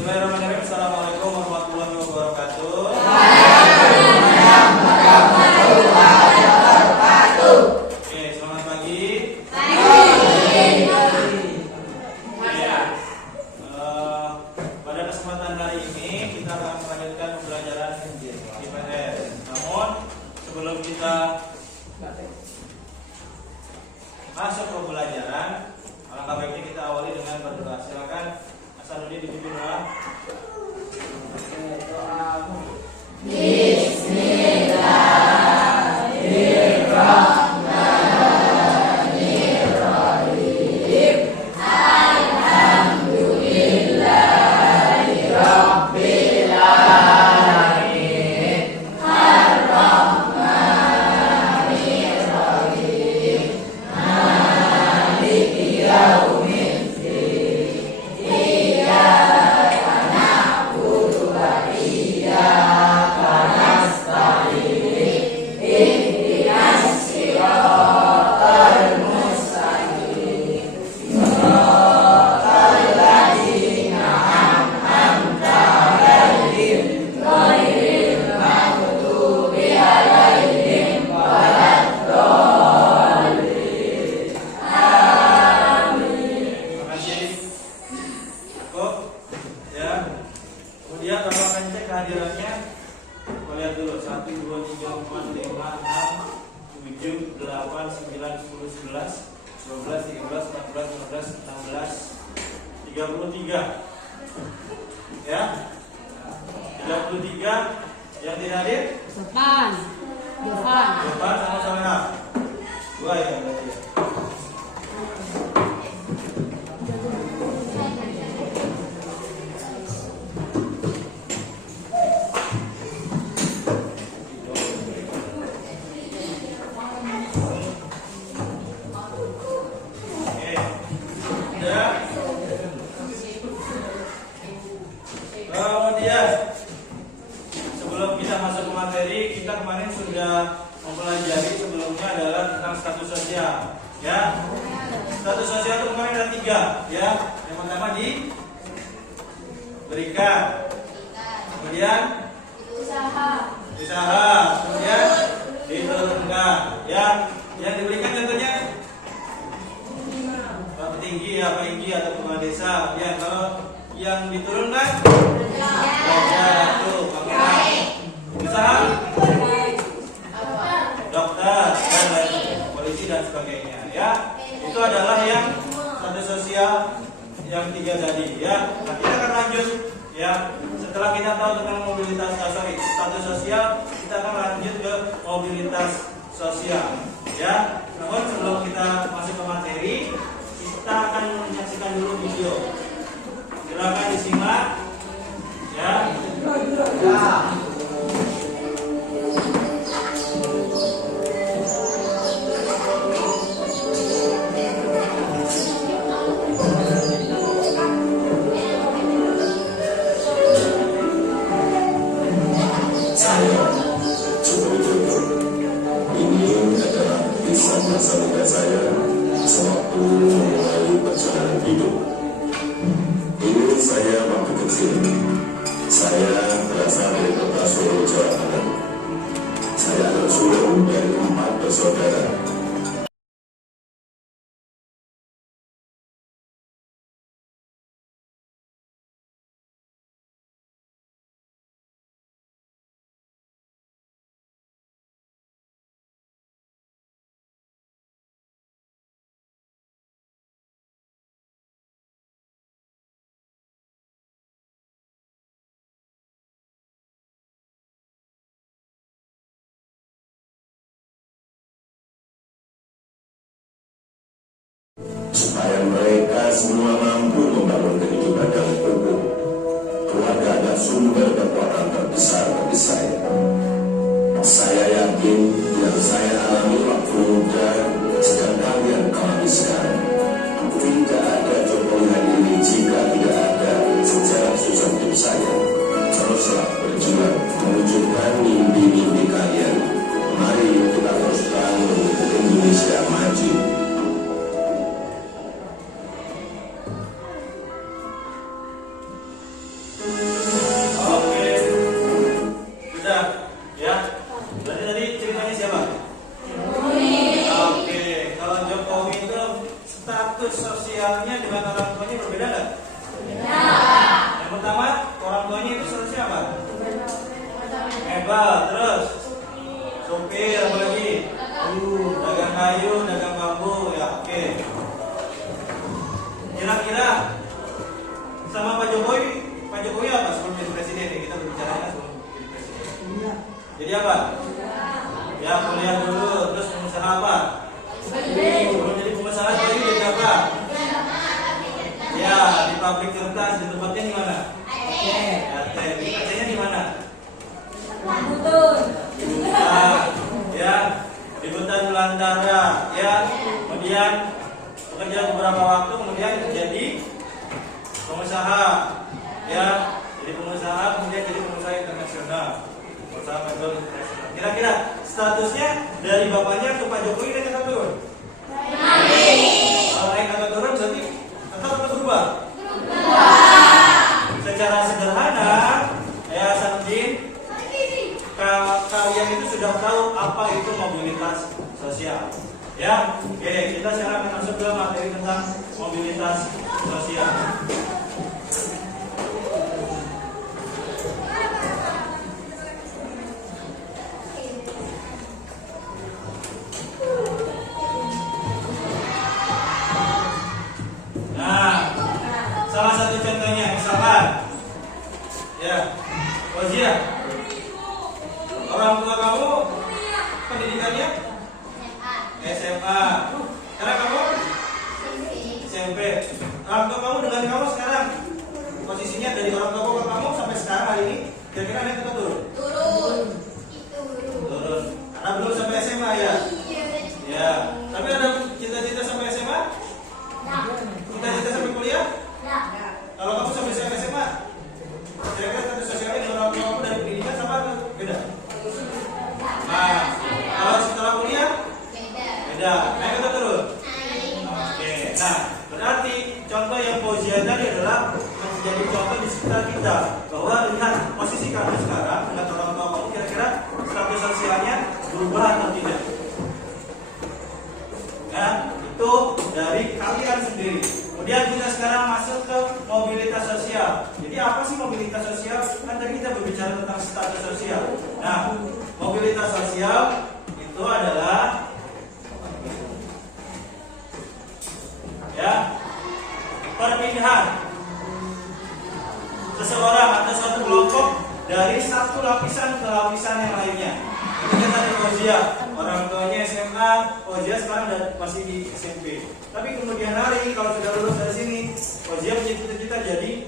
Bismillahirrahmanirrahim. Assalamualaikum warahmatullahi wabarakatuh. Oke, selamat pagi. Pada kesempatan hari ini kita akan melanjutkan pembelajaran IPS. Namun sebelum kita masuk ke pembelajaran, alangkah baiknya kita awali dengan berdoa. Silakan Hasanuddin dipimpin doa. Kemudian Bapak akan cek kehadirannya. Kita lihat dulu 1, 2, 3, 4, 5, 6, 7, 8, 9, 10, 11, 12, 13, 14, 15, 16, 33. Ya, 33. Yang tidak hadir? Depan sama Soleha. 2 ya berarti ya. Kemudian sebelum kita masuk ke materi, kita kemarin sudah mempelajari sebelumnya adalah tentang status sosial. Ya, status sosial itu kemarin ada 3. Ya, yang pertama diberikan, kemudian usaha, kemudian diturunkan. Ya, yang diberikan contohnya petinggi ya, petinggi atau kepala desa. Ya, kalau yang diturunkan usaha dokter dan polisi dan sebagainya. Ya, itu adalah yang status sosial yang 3 tadi. Ya, nah, kita akan lanjut. Ya, setelah kita tahu tentang mobilitas status sosial, kita akan lanjut ke mobilitas sosial. Ya, namun sebelum kita masuk ke materi, kita akan menyaksikan dulu video. Silakan disimak. Ya. Masa saya sewaktu memulai perjalanan hidup. Ini saya waktu kecil. Saya berasal dari kota Solo, Jawa Tengah. Saya adalah sulung dari 4 bersaudara. Supaya mereka semua mampu membangun kehidupan yang utuh. Keluarga adalah sumber kekuatan terbesar bagi saya. Saya yakin yang saya alami waktu muda sedang kalian alami sekarang. Tidak ada Jokowi hari ini jika tidak ada sejarah susah hidup saya. Teruslah berjuang mewujudkan mimpi-mimpi kalian. Mari kita teruskan untuk Indonesia maju. kayu, dagang bambu, ya oke. Kira-kira sama Pak Jokowi apa sebelum jadi presiden nih? Kita berbicara sebelum jadi presiden. Jadi apa? Ya kuliah dulu, terus pengusaha apa? Sebelum jadi pengusaha jadi apa? Ya di pabrik kertas, di tempatnya di mana? Aceh. Di Acehnya di mana? Ya di hutan belantara. Ya kemudian bekerja beberapa waktu, kemudian jadi pengusaha. Ya jadi pengusaha, kemudian jadi pengusaha internasional, pengusaha major internasional. Kira-kira statusnya dari bapaknya ke Pak Jokowi naik atau turun? Kalau naik atau turun berarti tetap berubah. Secara sederhana, ya Samjin, kalian itu sudah tahu apa itu mobilitas sosial. Ya, oke, kita sekarang akan masuk ke materi tentang mobilitas sosial. Salah satu contohnya, misalkan, ya, Ozia, orang tua kamu pendidikannya SMA, karena kamu SMP. Orang tua kamu dengan kamu sekarang posisinya dari orang tua kamu sampai sekarang hari ini, kira-kira naik atau turun? Turun. Karena belum sampai SMA ya. Ya. Tapi ada cita-cita sampai SMA? Cita-cita sampai kuliah? Kalau kamu sampai SMA, kira-kira status sosialnya dengan orang tua kamu dari pendidikan sama atau beda? Nah, kalau setelah kuliah? Beda. Naik atau turun? Oke. Nah, berarti contoh yang Fauzia tadi adalah menjadi contoh di sekitar kita, bahwa lihat posisi kamu sekarang dengan orang tua kamu, kira-kira status sosialnya berubah atau tidak? Ya, itu dari kalian sendiri. Kemudian kita sekarang masuk ke mobilitas sosial. Jadi apa sih mobilitas sosial? Kan tadi kita berbicara tentang status sosial. Nah, mobilitas sosial itu adalah ya perpindahan seseorang atau suatu kelompok dari satu lapisan ke lapisan yang lainnya. Ini tadi Fauzia, orang tuanya SMA, Fauzia sekarang masih di SMP. Tapi kemudian hari kalau sudah lulus dari sini, Fauzia punya cita-cita jadi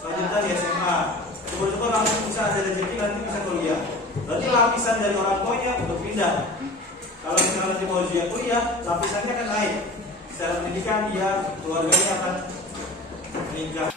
lanjutan di SMA. Syukur-syukur langsung bisa ada rezeki nanti bisa kuliah. Berarti lapisan dari orang tuanya berpindah. Kalau misalnya nanti Fauzia kuliah, lapisannya akan naik. Secara pendidikan dia keluarganya akan meningkat.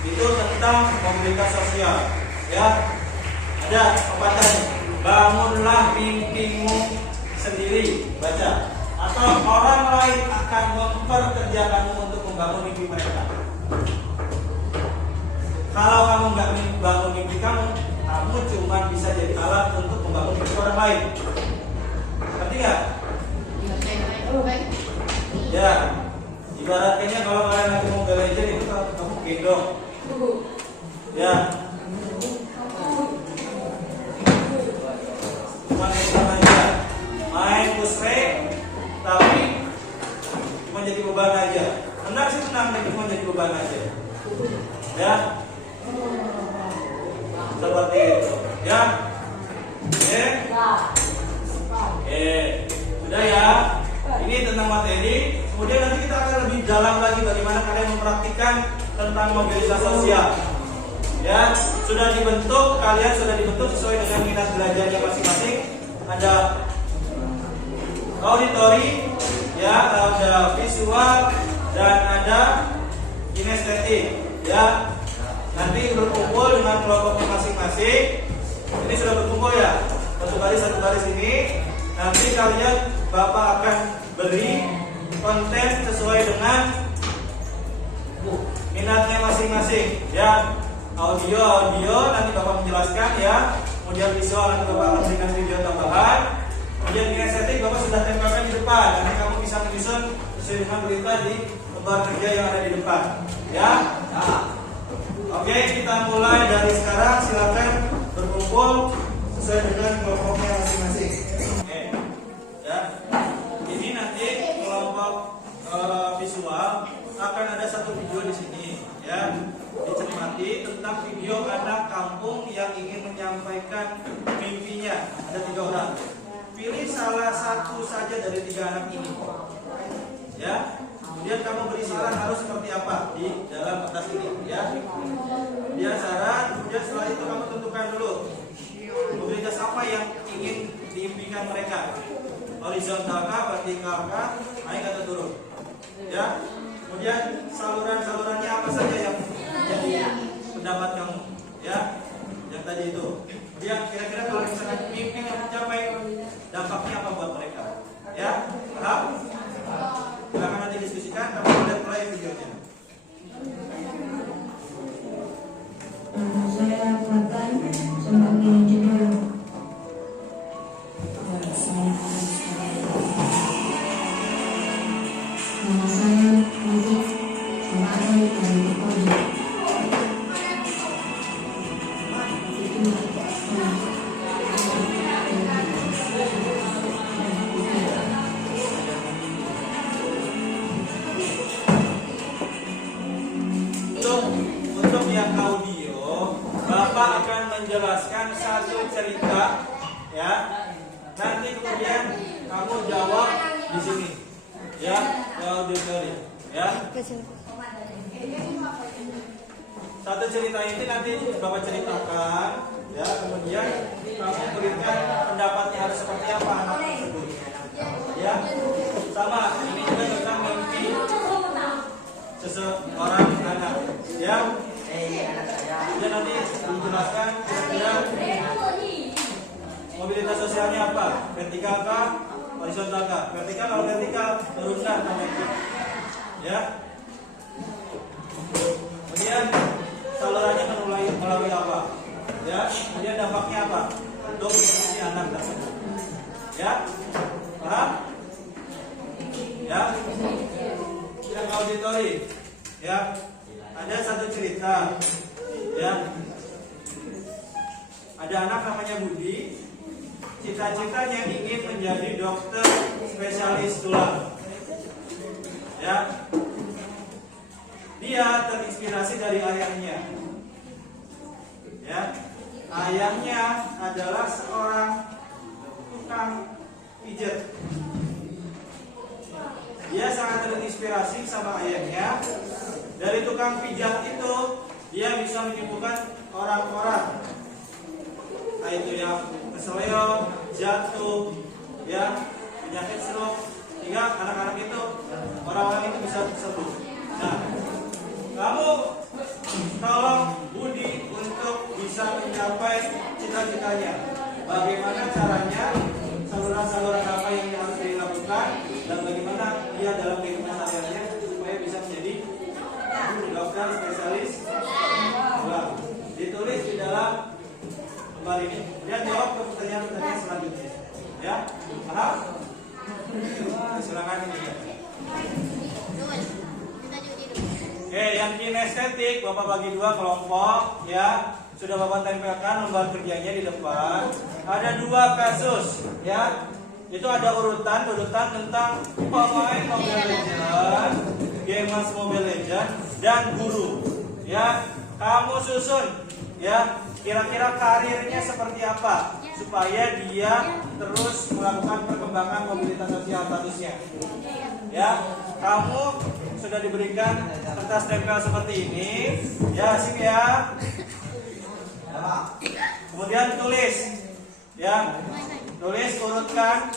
Itu tentang mobilitas sosial. Ya, ada pepatah, bangunlah mimpimu sendiri, baca. Atau orang lain akan memperkerjakanmu untuk membangun mimpi mereka. Kalau kamu nggak bangun mimpi kamu, kamu cuma bisa jadi alat untuk membangun mimpi orang lain. Ngerti nggak? Ya, Ibaratnya kalau kalian lagi mau belajar itu kamu gendong, ya. Cuma gendong aja, main pusre, tapi cuma jadi beban aja. Menang sih menang, tapi cuma jadi beban aja, ya. Seperti itu, ya. Sudah ya. Ini tentang materi. Kemudian nanti kita akan lebih dalam lagi bagaimana kalian mempraktikkan tentang mobilitas sosial. Ya, sudah dibentuk, kalian sudah dibentuk sesuai dengan minat belajarnya masing-masing. Ada auditori, ya, ada visual dan ada kinestetik, ya. Nanti berkumpul dengan kelompoknya masing-masing. Ini sudah berkumpul ya, satu baris ini. Nanti kalian Bapak akan beri konten sesuai dengan minatnya masing-masing, ya. Audio nanti Bapak menjelaskan, ya. Kemudian visual nanti Bapak akan berikan video tambahan. Kemudian kinestetik Bapak sudah tempelkan di depan. Nanti kamu bisa menyusun sesuai dengan berita di lembar kerja yang ada di depan, ya. Oke, kita mulai dari sekarang. Silakan berkumpul sesuai dengan kelompoknya masing-masing. Oke, ya. Ini nanti kelompok visual akan ada satu video di sini, ya. Dicermati tentang video anak kampung yang ingin menyampaikan mimpinya. Ada 3 orang. Pilih salah satu saja dari 3 anak ini, ya. Kemudian kamu beri saran harus seperti apa di dalam kertas ini, ya. Kemudian saran, kemudian setelah itu kamu tentukan dulu mobilitas apa yang ingin diimpikan mereka. Horizontal kah, vertikal kah, naik atau turun, ya. Kemudian salurannya apa saja yang jadi pendapat kamu, ya, yang tadi itu. Kemudian kira-kira kalau misalkan mimpi yang tercapai, dampaknya apa buat mereka, ya. Paham? Silahkan nanti diskusikan. Kamu boleh play videonya. Saya akan sebagai judul nama saya Muzik sebagai pendidik. Untuk yang audio, Bapak akan menjelaskan satu cerita, ya. Nanti kemudian kamu jawab di sini, ya, di auditori, ya. Satu cerita ini nanti Bapak ceritakan, ya. Kemudian kamu berikan pendapatnya harus seperti apa anak tersebut, ya. Sama, ini juga tentang mimpi seseorang anak, ya. Kemudian nanti dijelaskan kira-kira mobilitas sosialnya apa, vertikal kah, horizontal kah. Vertikal, kalau vertikal turunkan namanya, ya. Kemudian salurannya melalui apa, ya. Kemudian dampaknya apa untuk si anak tersebut, ya. Paham? Ya. Yang auditori, ya. Ada satu cerita, ya. Ada anak namanya Budi. Cita-citanya ingin menjadi dokter spesialis tulang, ya. Dia terinspirasi dari ayahnya, ya. Ayahnya adalah seorang tukang pijat. Dia sangat terinspirasi sama ayahnya. Dari tukang pijat itu dia bisa menyembuhkan orang-orang, itu yang keseleo, jatuh, ya, penyakit stroke, sehingga anak-anak itu, orang-orang itu bisa sembuh. Nah, kamu tolong Budi untuk bisa mencapai cita-citanya. Bagaimana caranya, saluran-saluran apa yang harus dilakukan, dan bagaimana dia dalam kehidupan sehari-harinya supaya bisa menjadi dokter spesialis tulang. Ditulis di dalam lembar ini. Dia jawab ke pertanyaan-pertanyaan selanjutnya, ya. Paham? Silakan ini. Oke, yang kinestetik Bapak bagi dua kelompok ya. Sudah Bapak tempelkan lembar kerjanya di depan. Ada dua kasus ya. Itu ada urutan tentang pemain Mobile Legends, Gamers Mobile Legends dan guru. Ya, kamu susun ya. Kira-kira karirnya seperti apa supaya dia terus melakukan perkembangan mobilitas sosial statusnya. Ya, kamu sudah diberikan kertas tempel seperti ini. Ya, asik ya. Kemudian tulis. Ya. Tulis urutkan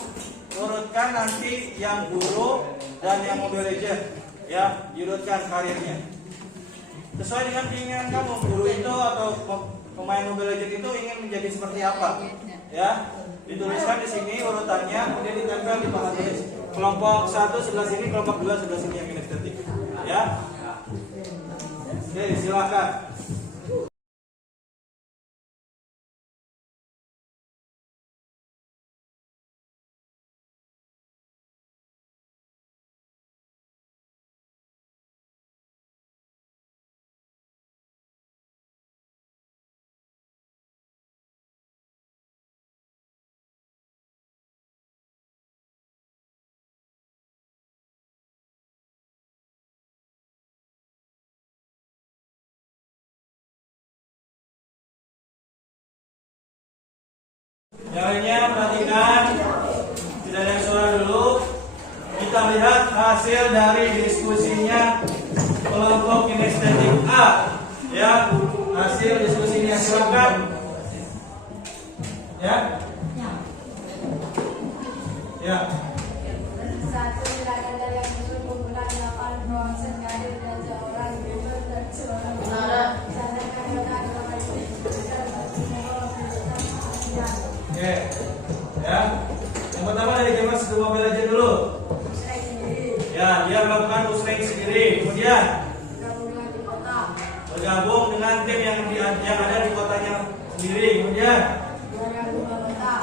nanti yang guru dan yang Mobile Legends. Ya, diurutkan karirnya. Sesuai dengan keinginan kamu, guru itu atau pemain Mobile Legends itu ingin menjadi seperti apa? Ya, dituliskan di sini urutannya, kemudian ditempel di papan tulis. Kelompok 1 sebelah sini, kelompok 2 sebelah sini yang kinestetik. Ya. Oke, silakan. Yang lainnya perhatikan, tidak ada yang suara dulu. Kita lihat hasil dari diskusinya kelompok kinestetik A. Ya, hasil diskusinya silakan. Ya. Ya. Satu silakan dari yang muncul menggunakan 8 proses karir dan seorang member dan seorang Oke. Ya. Yang pertama dari Gamers Mobile Legends dulu. Ya, dia melakukan push-rank sendiri. Kemudian bergabung dengan tim yang ada di kotanya sendiri. Kemudian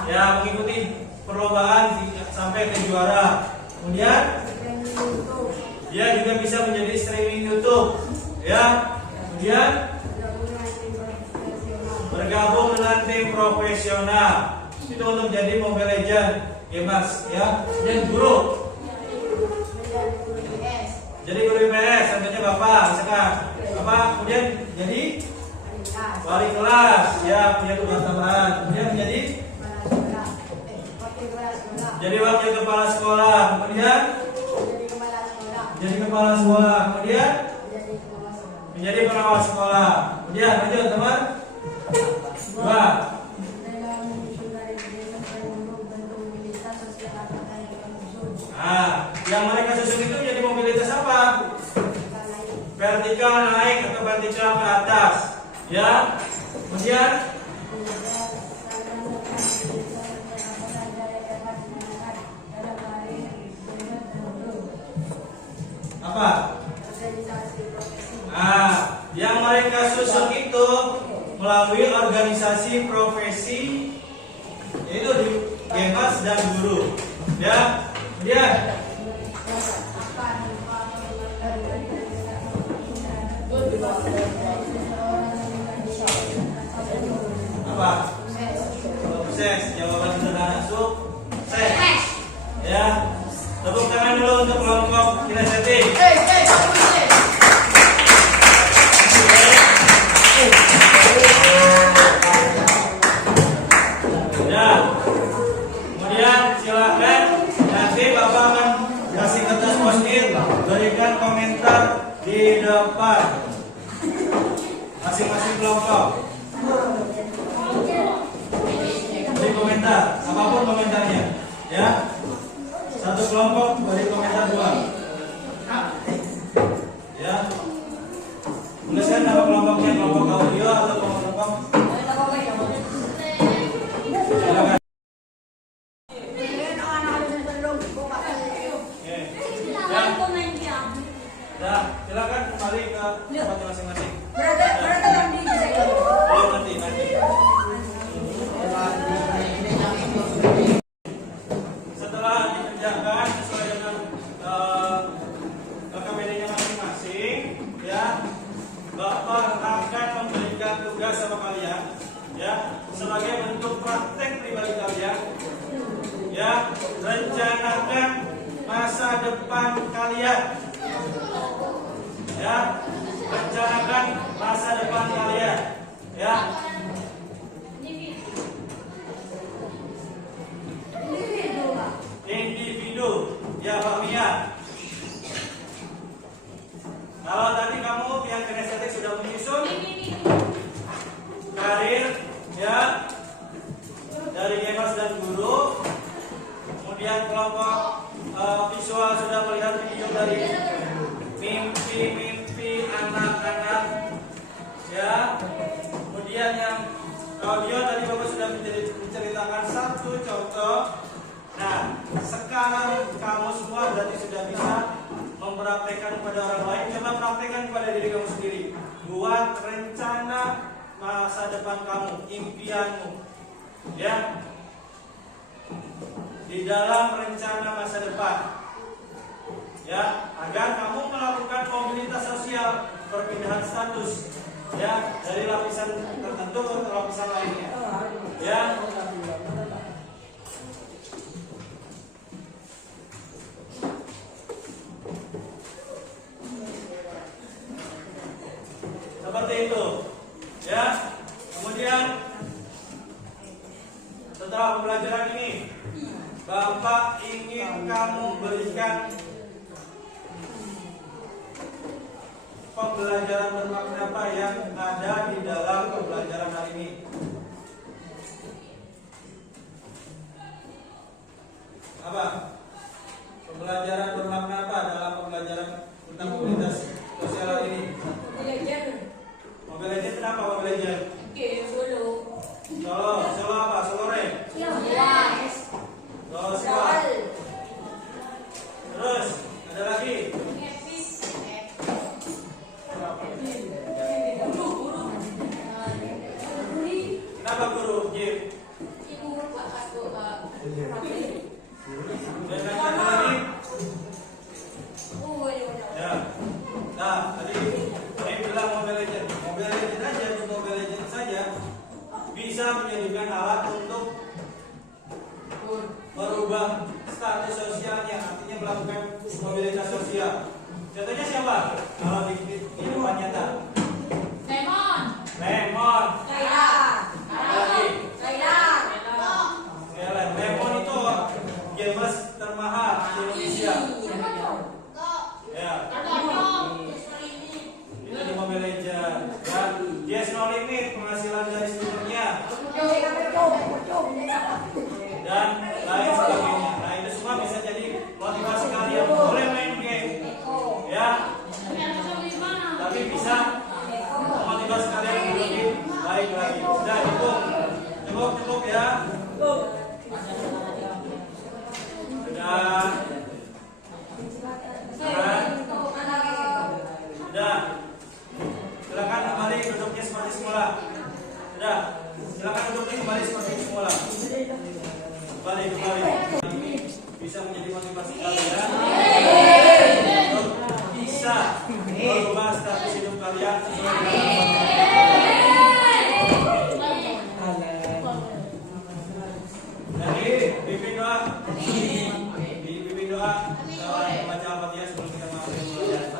ya mengikuti perlombaan sampai ke juara. Kemudian dia juga bisa menjadi streaming YouTube. Ya. Kemudian bergabung dengan tim profesional. Itu untuk jadi Mobile Legends Gamers ya. Dan guru. Jadi guru IPS, contohnya Bapak, misalkan Bapak kemudian jadi wali kelas, ya punya tugas tambahan. Kemudian jadi wakil kepala sekolah. Kemudian jadi kepala sekolah. Kemudian menjadi pengawas sekolah. Kemudian lanjut teman. Dua. Nah, yang mereka susun itu jadi mobilitas apa? Vertikal naik atau vertikal ke atas, ya. Kemudian apa? Nah, yang mereka susun itu melalui organisasi profesi, yaitu di Gamers dan guru, ya. Kemudian apa? Sukses. Jawaban sederhana sukses. Ya. Tepuk tangan dulu untuk kelompok kinestetik. Ya. Kemudian silakan nanti Bapak akan kasih kertas post-it, berikan komentar di depan masing-masing kelompok. Beri komentar, apapun komentarnya, ya. Satu kelompok beri komentar 2. Ya. Tuliskan nama kelompoknya, kelompok audio atau kelompok. Silakan. Ya, silakan kembali ke tempat masing-masing. Oh, nanti. Setelah dikerjakan sesuai dengan depan kalian. Ya, rencanakan masa depan kalian. Ya. Individu. Ya, Pak Mia. Kalau tadi kamu pihak kinestetik sudah menyusun karir, ya, dari Gemers dan guru. Kemudian kelompok visual sudah melihat video dari mimpi-mimpi anak-anak, ya. Kemudian yang audio tadi Bapak sudah menceritakan satu contoh. Nah, sekarang kamu semua berarti sudah bisa mempraktekkan kepada orang lain. Coba praktekkan kepada diri kamu sendiri. Buat rencana masa depan kamu, impianmu, ya. Di dalam rencana masa depan, ya, agar kamu melakukan mobilitas sosial, perpindahan status, ya, dari lapisan tertentu ke lapisan lainnya, ya. Seperti itu, ya. Kemudian setelah pembelajaran ini, Bapak ingin kamu berikan pembelajaran bermakna apa yang ada di dalam pembelajaran hari ini. Apa? Pembelajaran bermakna apa dalam pembelajaran tentang mobilitas sosial hari ini? Mobile Legends kenapa Mobile Legends? Solo apa? Solo rank? Solo squad. Terus ada lagi? Kenapa guru? Game. Dan ada lagi? Ya. Nah, tadi saya bilang Mobile Legends. Mobile Legends aja, untuk Mobile Legends saja bisa menjadikan alat untuk merubah status sosialnya, artinya melakukan mobilitas sosial. Contohnya siapa? Kalau di kehidupan nyata. Lemon. Lagi. Lemon itu gamers termahal di Indonesia. Ya. Itu di Mobile Legends. Ya. Yes No Limit, penghasilan dari studentnya. Dan lain sebagainya. Nah, itu semua bisa jadi motivasi kalian. Boleh main game, ya, tapi bisa memotivasi kalian lebih baik lagi. Sudah cukup ya. Sudah. Silakan kembali duduknya seperti semula. Sudah. Silakan duduknya kembali seperti semula. Kembali. Bisa menjadi motivasi kalian untuk bisa merubah status hidup kalian sesuai dengan jadi pimpin doa. Pimpin doa. Baca Al-Fatihah sebelum kita masuk ke pelajaran.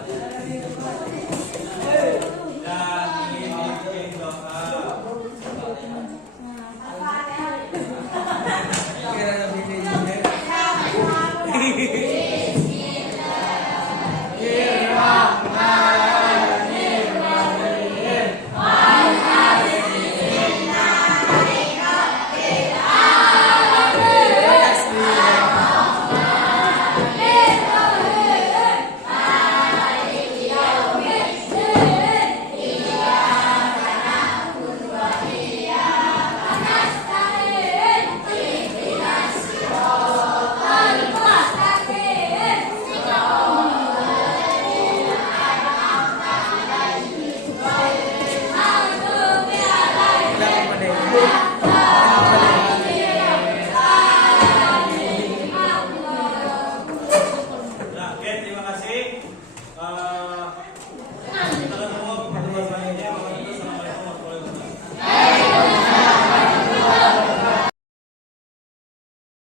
Dan pimpin doa. Terima kasih.